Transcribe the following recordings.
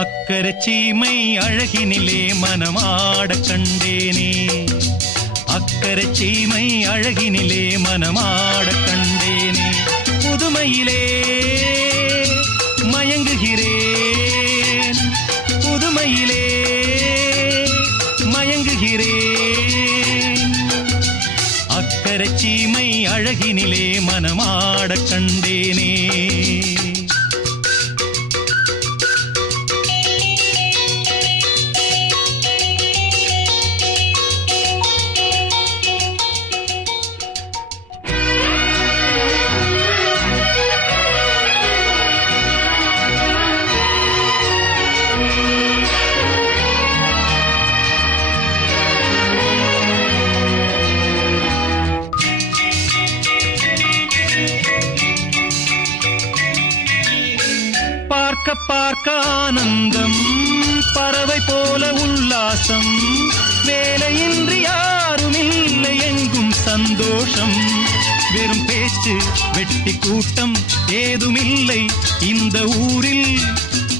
அக்கரை சீமை அழகினிலே மனமாடக் கண்டேனே. அக்கரை சீமை அழகினிலே மனமாடக் கண்டேனே. புதுமையிலே மயங்குகிறேன், புதுமையிலே மயங்குகிறேன். அக்கரை சீமை அழகினிலே மனமாடக் கண்டேனே. பார்க்க பார்க்க ஆனந்தம், பறவை போல உல்லாசம், வேலையின்றி யாரும் இல்லை எங்கும் சந்தோஷம். வெறும் பேச்சு வெட்டி கூட்டம் ஏதுமில்லை இந்த ஊரில்.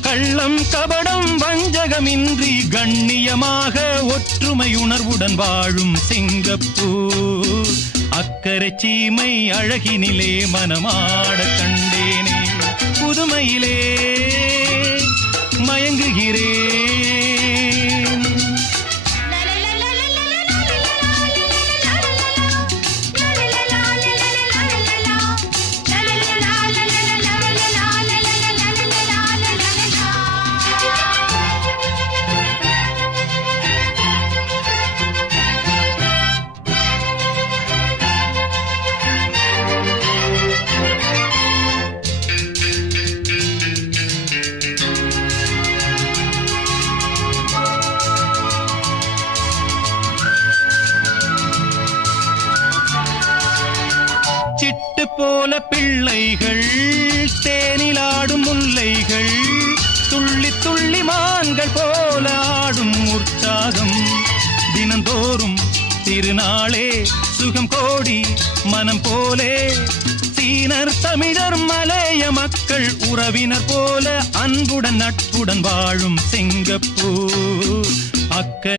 கள்ளம் கபடம் வஞ்சகமின்றி கண்ணியமாக ஒற்றுமை உணர்வுடன் வாழும் சிங்கப்பூர். அக்கரை சீமை அழகினிலே மனமாடக் கண்டேனே. புதுமையிலே மயங்குகிறேன். சிட்டு போல பிள்ளைகள், தேனிலாடும் முல்லைகள், துள்ளி துள்ளி மான்கள் போல ஆடும் உற்சாகம். தினந்தோறும் திருநாளே சுகம் கோடி மனம் போலே. சீனர் தமிழர் மலைய மக்கள் உறவினர் போல அன்புடன் நட்புடன் வாழும் சிங்கப்பூர்.